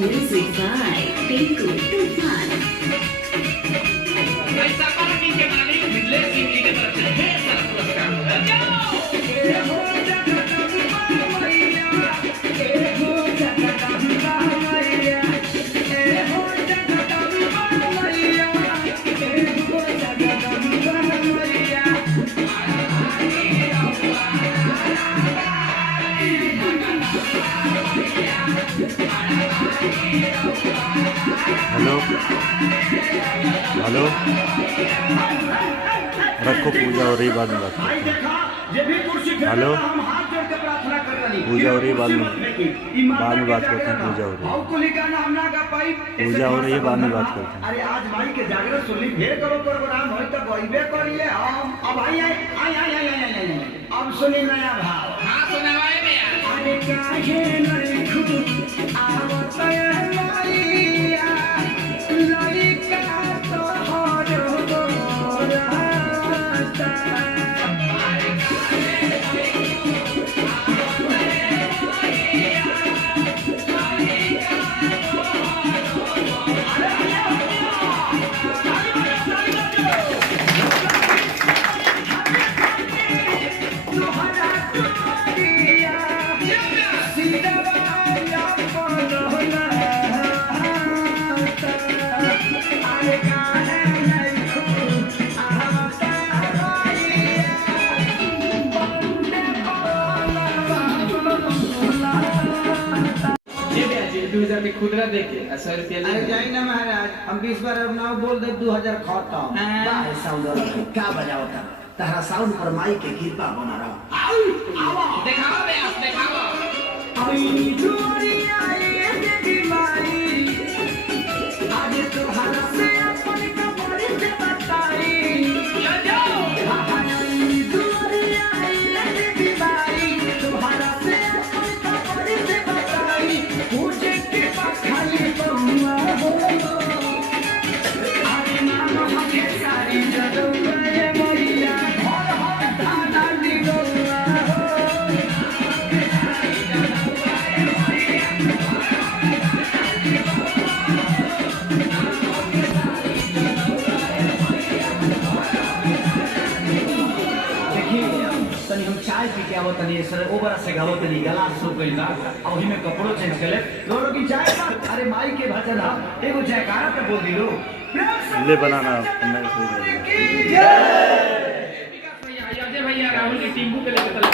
Music by Tinku Tufan. ऐसा party के मालिक मिथिलेश सिंह जी की तरफ से ढेर सारा पुरस्कार हेलो हेलो रखो, पूजा हो रही, बाद में बात करते हैं। हेलो, पूजा हो रही है, बाद में बात करते हैं। पूजा हो रही है, बाद में बात करते हैं। अरे आज भाई के जागरण सुनली ढेर करो प्रोग्राम होई त गइबे करिए हम। अब भाई आई अब सुनी नया भाव। हाँ सुनावाए में अरे काहे नहीं खुद आवत लइया लइका तो हर रास्ता। खुदरा देके 100 रुपया अरे जाई ना महाराज, हम 20 बार अब ना बोल दे 2000 खत्म। बाहर साउंड क्या बजाओ था तारा साउंड पर माई के कृपा बना रहा। दिखाओ बे आप दिखाओ आई जोड़िया ये देवी माई आज तुम्हारा से अपन कमर से बताई जाओ आई जोड़िया ये देवी माई तुम्हारा से अपन कमर से बताई पूछे के खाली बहुआ हो अरे नाम हके सारी जदों गए मैया हर हर धाना दिगोआ हो। तनी हम चाय पी के आवत तनी सर ओबरा से गावत तनी गला सूख गइल बा और ही में कपड़ो चेंज कले लोरो की चाय बा। अरे माई के भजन हा एगो जयकारा पे बोल दिलो ले बनाना भैया राहुल की टीम को लेकर